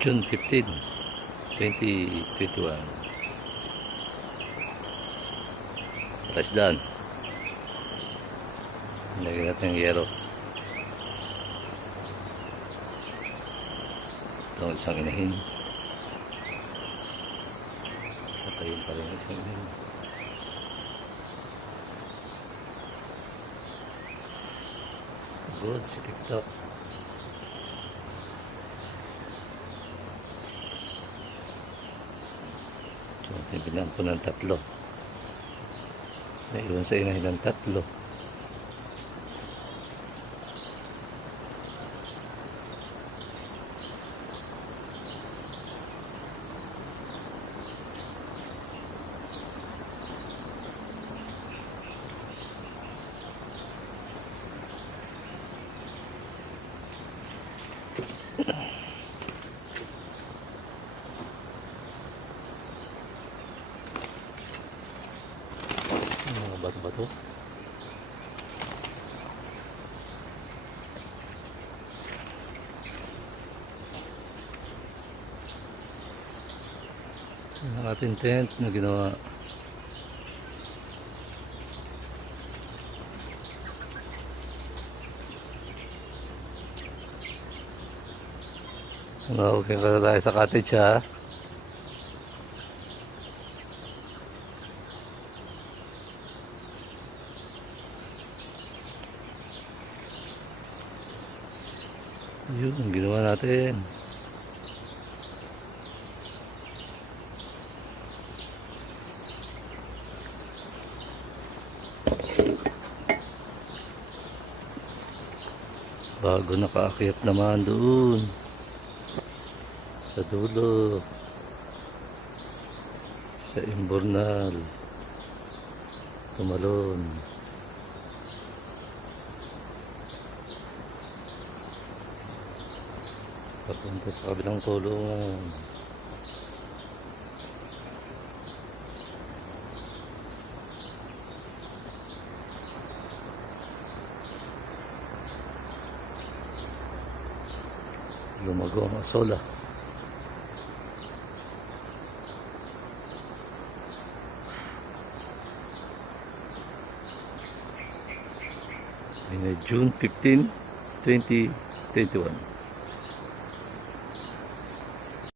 June 15, 2021. Rice done. Lagyan natin yung yero. Itong isang inahin. Patayin pa rin yung isang inahin. Good si TikTok. So, tibilan po ng tatlo. Naiwan sa inahin ng tatlo. Mga bato-bato. Ang ating tent na ginawa. Okay ka tayo sa cottage ha. Yun ang ginawa natin. Bago nakaakyat naman doon sa dulo sa Imbornal tumalon. Papunta sa kabilang kulungan. Lumago ang asola. June 15, 2021.